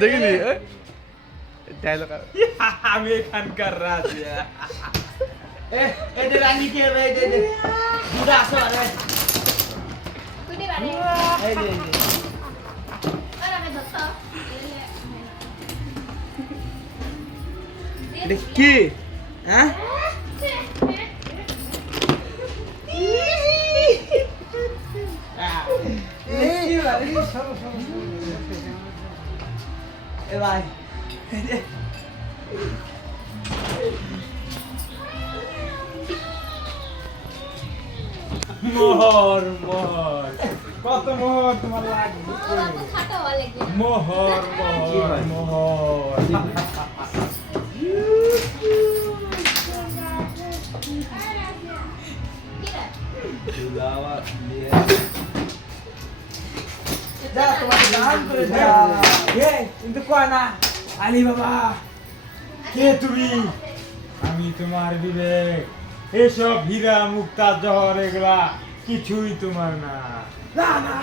দেখিনি ডায়লগ আমি এখানকার রাজা। এই যে রানী কে হবে এই যে দুধ আসো আরে কুটি বাড়ি এই যে আর আমি ধরতো এটা কি হ্যাঁ এ ভাই মোহর মোহর কত মোহর তোমার লাগবে? বাবু খাটো হলে কি মোহর মোহর মোহর যা তোমার নাম করে যা কে কিন্তু কয় না আলী বাবা কে তুমি আমি তোমার বিবেক। এসব হীরা মুক্তা জহর এগুলা কিছুই তোমার না। না না